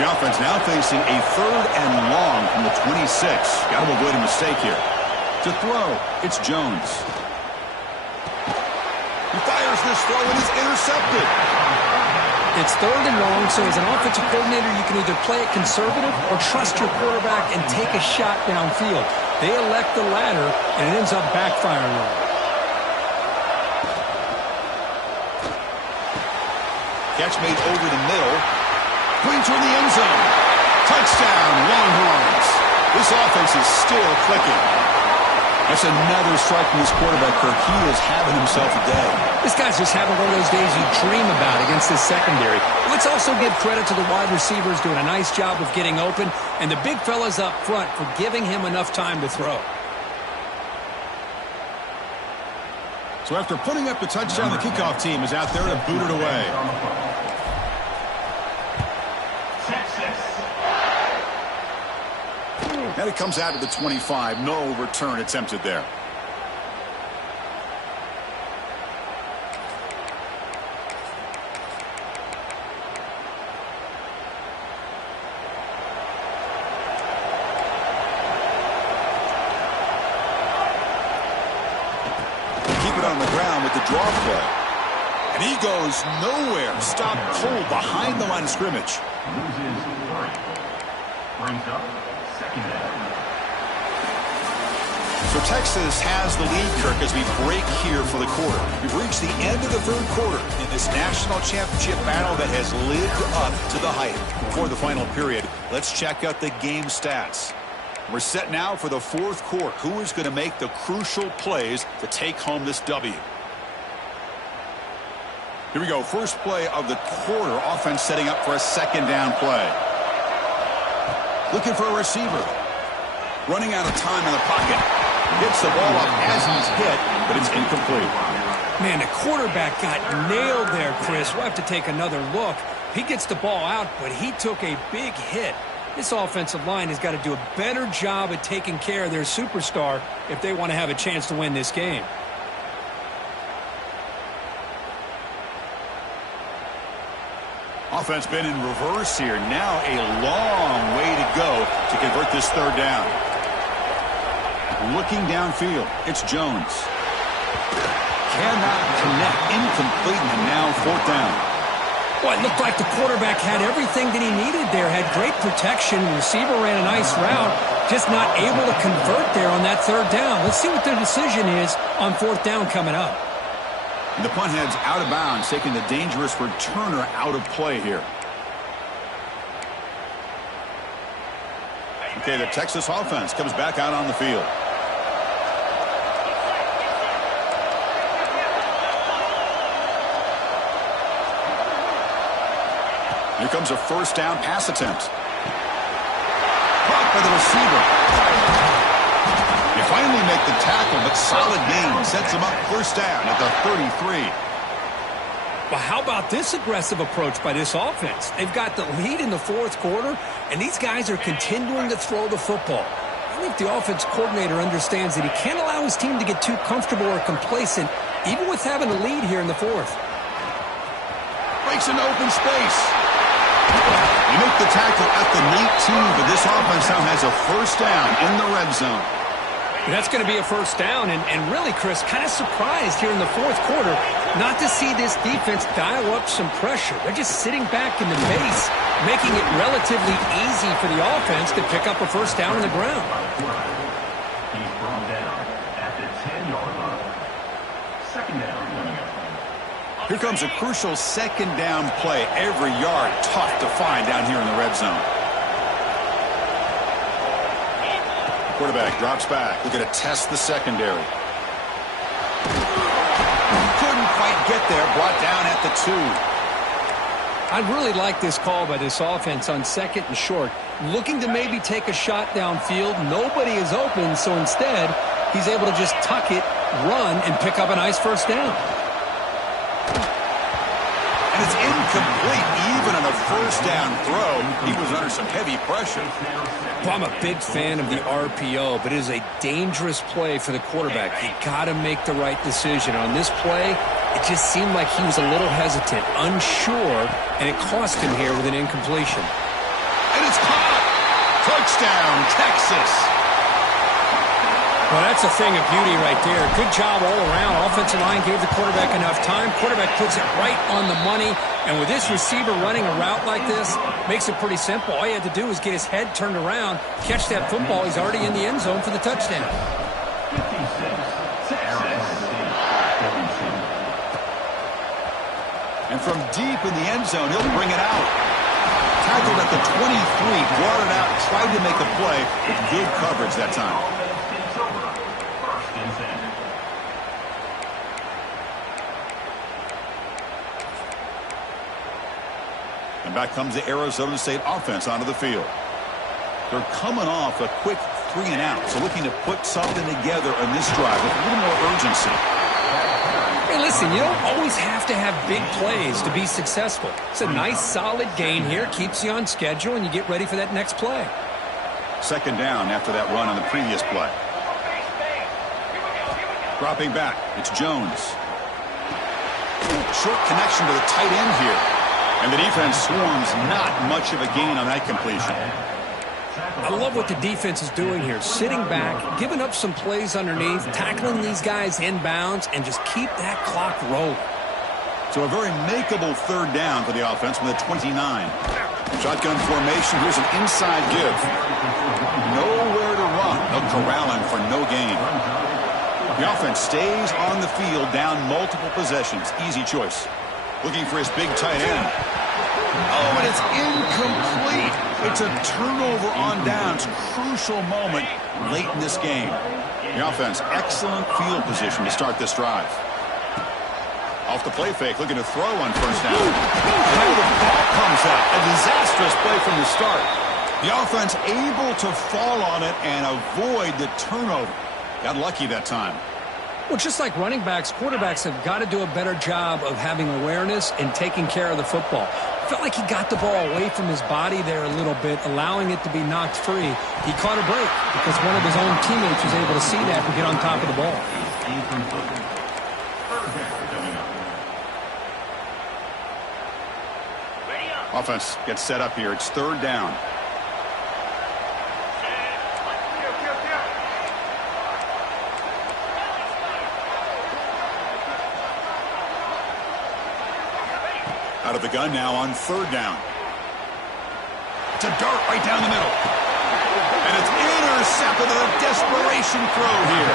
The offense now facing a 3rd and long from the 26. Got to avoid a mistake here. To throw, it's Jones. He fires this throw and is intercepted. It's 3rd and long, so as an offensive coordinator, you can either play it conservative or trust your quarterback and take a shot downfield. They elect the latter, and it ends up backfiring on them. Catch made over the middle. Going toward the end zone. Touchdown, Longhorns. This offense is still clicking. That's another strike from this quarterback, Kirk. He is having himself a day. This guy's just having one of those days you dream about against this secondary. Let's also give credit to the wide receivers doing a nice job of getting open, and the big fellas up front for giving him enough time to throw. So after putting up the touchdown, the kickoff team is out there to boot it away. And it comes out to the 25. No return attempted there. Keep it on the ground with the draw play. And he goes nowhere. Stop cold behind the line of scrimmage. Loses 3. Brings up 2nd down. So Texas has the lead, Kirk, as we break here for the quarter. We've reached the end of the 3rd quarter in this national championship battle that has lived up to the hype. Before the final period, let's check out the game stats. We're set now for the 4th quarter. Who is going to make the crucial plays to take home this W? Here we go. First play of the quarter. Offense setting up for a 2nd down play. Looking for a receiver. Running out of time in the pocket. Gets the ball up as he's hit, but it's incomplete. Man, the quarterback got nailed there, Chris. We'll have to take another look. He gets the ball out, but he took a big hit. This offensive line has got to do a better job at taking care of their superstar if they want to have a chance to win this game. Offense been in reverse here. Now a long way to go to convert this third down. Looking downfield, it's Jones. Cannot connect, incomplete, and now fourth down. Well, it looked like the quarterback had everything that he needed there. Had great protection. The receiver ran a nice route. Just not able to convert there on that third down. Let's see what their decision is on fourth down coming up. And the punt heads out of bounds, taking the dangerous returner out of play here. Okay, the Texas offense comes back out on the field. Here comes a first down pass attempt. Caught by the receiver. They finally make the tackle, but solid gain sets them up first down at the 33. Well, how about this aggressive approach by this offense? They've got the lead in the fourth quarter, and these guys are continuing to throw the football. I think the offense coordinator understands that he can't allow his team to get too comfortable or complacent, even with having a lead here in the fourth. Breaks into open space. You make the tackle at the 19, but this offense now has a first down in the red zone. That's going to be a first down, and really, Chris, kind of surprised here in the fourth quarter not to see this defense dial up some pressure. They're just sitting back in the base, making it relatively easy for the offense to pick up a first down on the ground. He's brought down at the 10-yard line. Second down. Here comes a crucial second down play. Every yard tough to find down here in the red zone. Quarterback drops back. Looking to test the secondary. Couldn't quite get there. Brought down at the 2. I really like this call by this offense on second and short. Looking to maybe take a shot downfield. Nobody is open, so instead, he's able to just tuck it, run, and pick up a nice first down. And it's incomplete. Even on a first down throw, he was under some heavy pressure. Well, I'm a big fan of the RPO, but it is a dangerous play for the quarterback. You got to make the right decision. On this play, it just seemed like he was a little hesitant, unsure, and it cost him here with an incompletion. And it's caught. Touchdown, Texas. Well, that's a thing of beauty right there. Good job all around. Offensive line gave the quarterback enough time. Quarterback puts it right on the money. And with this receiver running a route like this, makes it pretty simple. All you had to do was get his head turned around, catch that football. He's already in the end zone for the touchdown. And from deep in the end zone, he'll bring it out. Tackled at the 23, brought it out, tried to make a play with good coverage that time. And back comes the Arizona State offense onto the field. They're coming off a quick 3 and out, so looking to put something together on this drive with a little more urgency. Hey, listen, you don't always have to have big plays to be successful. It's a nice, solid gain here, keeps you on schedule, and you get ready for that next play. Second down after that run on the previous play. Dropping back, it's Jones. Short connection to the tight end here. And the defense swarms, not much of a gain on that completion. I love what the defense is doing here. Sitting back, giving up some plays underneath, tackling these guys inbounds, and just keep that clock rolling. So a very makeable third down for the offense with a 29. Shotgun formation. Here's an inside give. Nowhere to run. They'll corral him for no gain. The offense stays on the field, down multiple possessions. Easy choice. Looking for his big tight end. Oh, and it's incomplete. It's a turnover on downs. Crucial moment late in this game. The offense, excellent field position to start this drive. Off the play fake, looking to throw on first down. Oh, the ball comes out. A disastrous play from the start. The offense able to fall on it and avoid the turnover. Got lucky that time. Well, just like running backs, quarterbacks have got to do a better job of having awareness and taking care of the football. Felt like he got the ball away from his body there a little bit, allowing it to be knocked free. He caught a break because one of his own teammates was able to see that and get on top of the ball. Offense gets set up here. It's third down. Out of the gun now on third down. It's a dart right down the middle. And it's intercepted with a desperation throw here.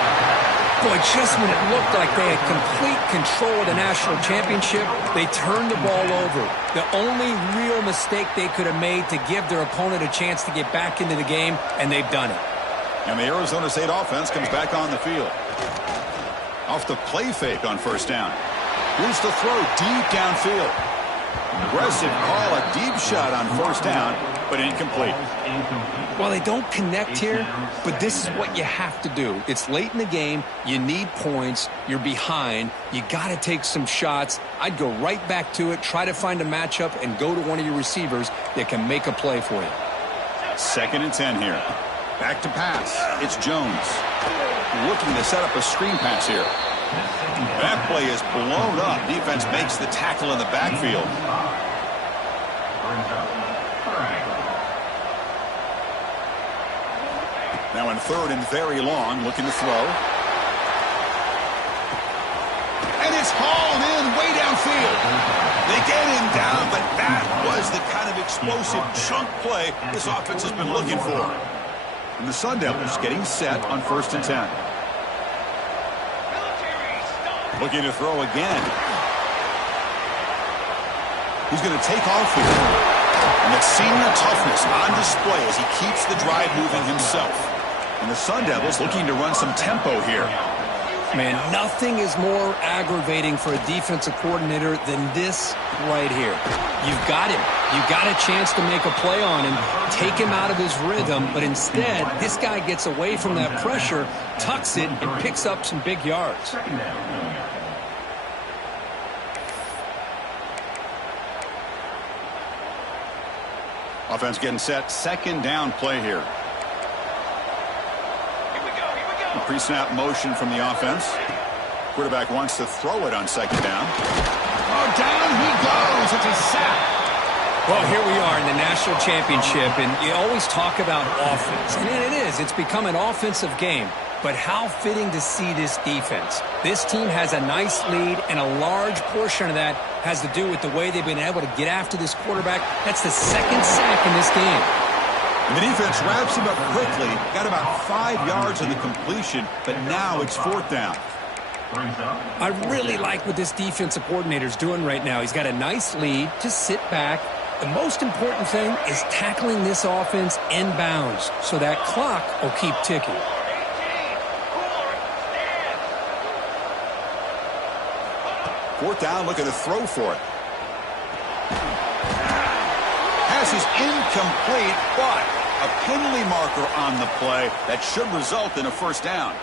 Boy, just when it looked like they had complete control of the national championship, they turned the ball over. The only real mistake they could have made to give their opponent a chance to get back into the game, and they've done it. And the Arizona State offense comes back on the field. Off the play fake on first down. Here's the throw deep downfield. Aggressive call, a deep shot on first down, but incomplete. Well, they don't connect here, but this is what you have to do. It's late in the game. You need points. You're behind. You got to take some shots. I'd go right back to it, try to find a matchup, and go to one of your receivers that can make a play for you. 2nd and 10 here. Back to pass. It's Jones. Looking to set up a screen pass here. That play is blown up. Defense makes the tackle in the backfield. Now in 3rd and very long, looking to throw. And it's hauled in way downfield. They get him down, but that was the kind of explosive chunk play this offense has been looking for. And the Sun Devils getting set on 1st and 10. Looking to throw again. He's going to take off here. And that senior toughness on display as he keeps the drive moving himself. And the Sun Devils looking to run some tempo here. Man, nothing is more aggravating for a defensive coordinator than this right here. You've got him. You've got a chance to make a play on him, take him out of his rhythm, but instead, this guy gets away from that pressure, tucks it, and picks up some big yards. Offense getting set. 2nd down play here. Pre-snap motion from the offense. Quarterback wants to throw it on 2nd down. Oh, down he goes. It's a sack. Well, here we are in the national championship, and you always talk about offense. And it is. It's become an offensive game. But how fitting to see this defense. This team has a nice lead, and a large portion of that has to do with the way they've been able to get after this quarterback. That's the 2nd sack in this game. And the defense wraps him up quickly. Got about 5 yards on the completion, but now it's 4th down. I really like what this defensive coordinator is doing right now. He's got a nice lead. Just sit back. The most important thing is tackling this offense inbounds so that clock will keep ticking. Fourth down, looking to throw for it. Pass is incomplete, but a penalty marker on the play that should result in a first down.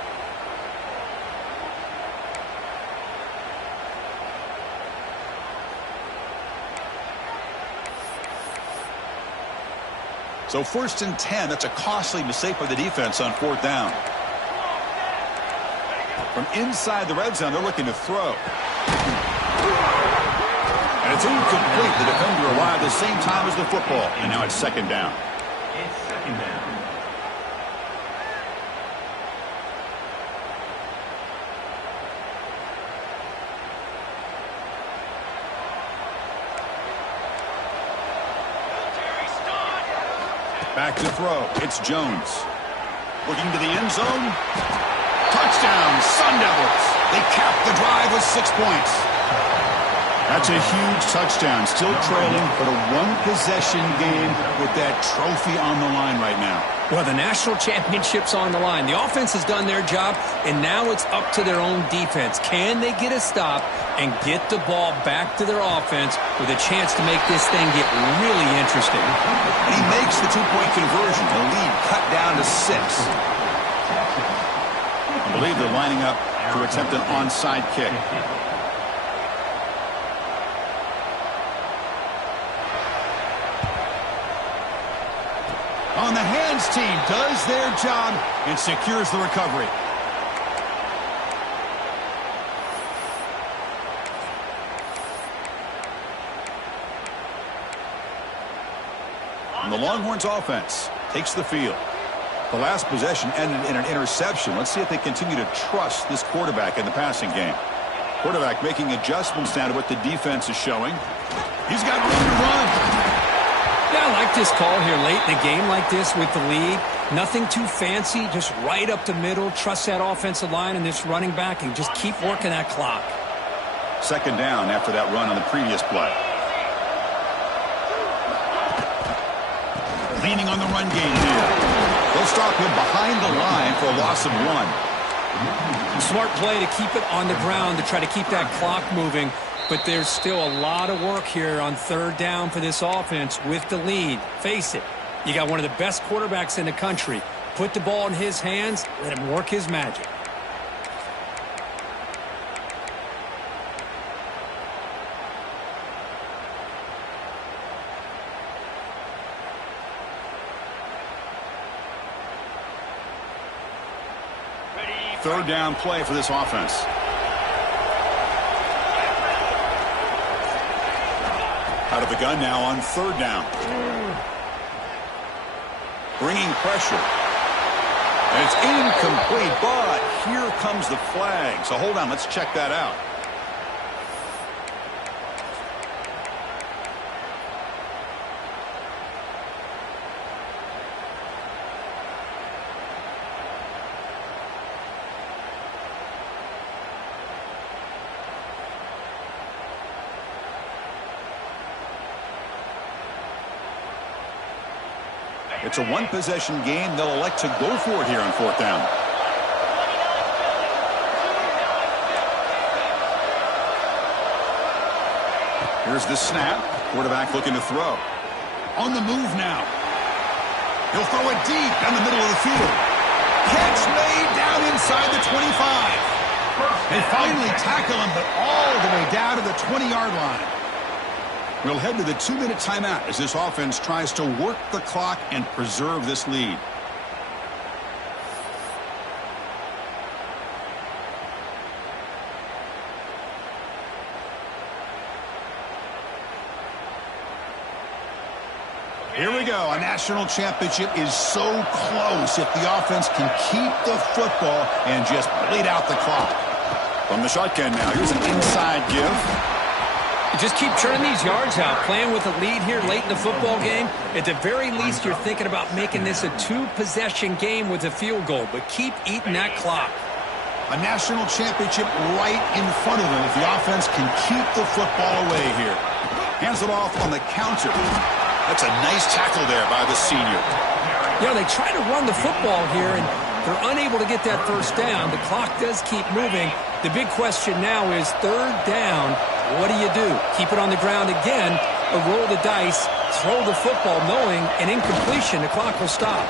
So 1st and 10, that's a costly mistake by the defense on 4th down. From inside the red zone, they're looking to throw. And it's incomplete. The defender arrived at the same time as the football. And now it's 2nd down. It's 2nd down. Back to throw. It's Jones. Looking to the end zone. Touchdown, Sun Devils. They cap the drive with 6 points. That's a huge touchdown. Still trailing, but a one-possession game with that trophy on the line right now. Well, the national championship's on the line. The offense has done their job, and now it's up to their own defense. Can they get a stop and get the ball back to their offense with a chance to make this thing get really interesting? And he makes the 2-point conversion. The lead cut down to 6. believe they're lining up to attempt an onside kick. On the hands team does their job and secures the recovery. And the Longhorns offense takes the field. The last possession ended in an interception. Let's see if they continue to trust this quarterback in the passing game. Quarterback making adjustments now to what the defense is showing. He's got room to run. Yeah, I like this call here late in a game like this with the lead. Nothing too fancy, just right up the middle. Trust that offensive line and this running back and just keep working that clock. Second down after that run on the previous play. Leaning on the run game here. They'll stop him behind the line for a loss of 1. Smart play to keep it on the ground to try to keep that clock moving. But there's still a lot of work here on third down for this offense with the lead. Face it, you got one of the best quarterbacks in the country. Put the ball in his hands, let him work his magic. Third down play for this offense. Out of the gun now on third down. Bringing pressure. And it's incomplete, but here comes the flag. So hold on, let's check that out. It's a one-possession game. They'll elect to go for it here on fourth down. Here's the snap. Quarterback looking to throw. On the move now. He'll throw it deep down the middle of the field. Catch made down inside the 25. They finally tackle him, but all the way down to the 20-yard line. We'll head to the 2-minute timeout as this offense tries to work the clock and preserve this lead. Here we go. A national championship is so close if the offense can keep the football and just bleed out the clock. From the shotgun now, here's an inside give. Just keep churning these yards out. Playing with a lead here late in the football game. At the very least, you're thinking about making this a two-possession game with a field goal, but keep eating that clock. A national championship right in front of them if the offense can keep the football away here. Hands it off on the counter. That's a nice tackle there by the senior. You know, they try to run the football here, and they're unable to get that first down. The clock does keep moving. The big question now is third down. What do you do? Keep it on the ground again, or roll the dice, throw the football, knowing an incompletion, the clock will stop.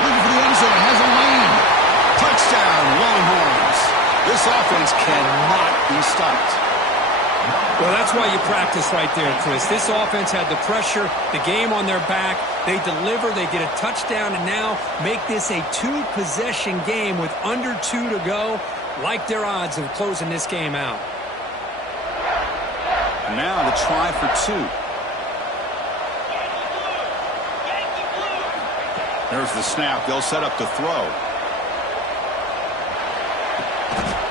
Looking for the end zone, has a lane. Touchdown, Longhorns. This offense cannot be stopped. Well, that's why you practice right there, Chris. This offense had the pressure, the game on their back. They deliver, they get a touchdown, and now make this a two-possession game with under 2 to go. Like their odds of closing this game out. Now to try for 2. There's the snap. They'll set up to throw.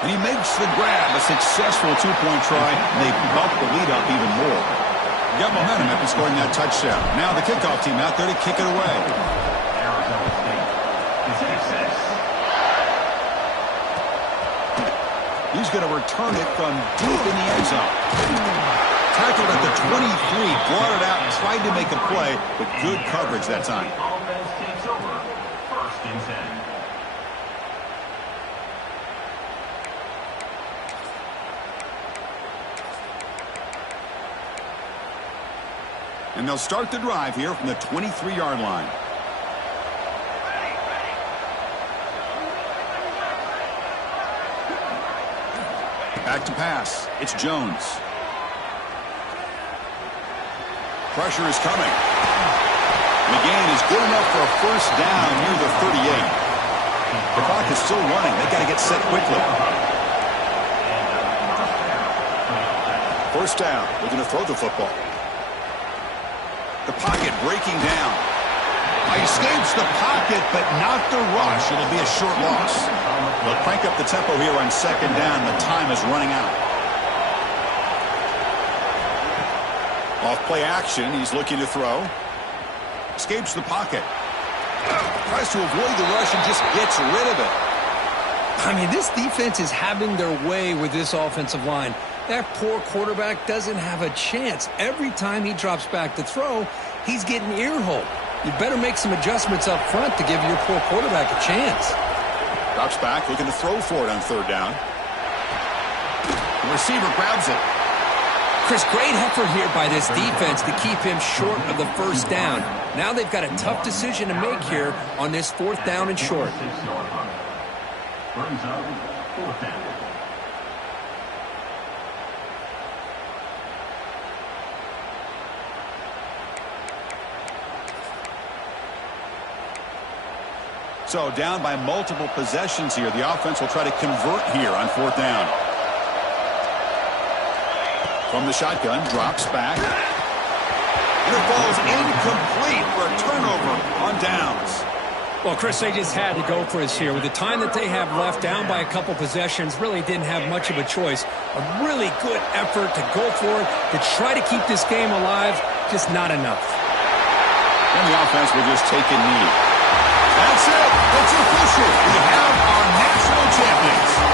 And he makes the grab. A successful two-point try. And they bump the lead up even more. Got momentum after scoring that touchdown. Now the kickoff team out there to kick it away. Arizona State is in excess. He's going to return it from deep in the end zone. Tackled at the 23, brought it out, tried to make a play, but good coverage that time. Offense takes over. First and 10. And they'll start the drive here from the 23-yard line. Back to pass. It's Jones. Pressure is coming. McGann is good enough for a first down near the 38. The clock is still running. They've got to get set quickly. First down. They're going to throw the football. The pocket breaking down. Escapes the pocket, but not the rush. It'll be a short loss. They'll crank up the tempo here on second down. The time is running out. Off play action. He's looking to throw. Escapes the pocket. Tries to avoid the rush and just gets rid of it. I mean, this defense is having their way with this offensive line. That poor quarterback doesn't have a chance. Every time he drops back to throw, he's getting ear-holed. You better make some adjustments up front to give your poor quarterback a chance. Drops back, looking to throw for it on third down. The receiver grabs it. Chris, great effort here by this defense to keep him short of the first down. Now they've got a tough decision to make here on this fourth down and short. Brings up fourth down. So down by multiple possessions here. The offense will try to convert here on fourth down. From the shotgun, drops back. And it falls incomplete for a turnover on downs. Well, Chris, they just had to go for us here. With the time that they have left, down by a couple possessions, really didn't have much of a choice. A really good effort to go for it, to try to keep this game alive, just not enough. And the offense will just take a knee. That's it. It's official. We have our national champions.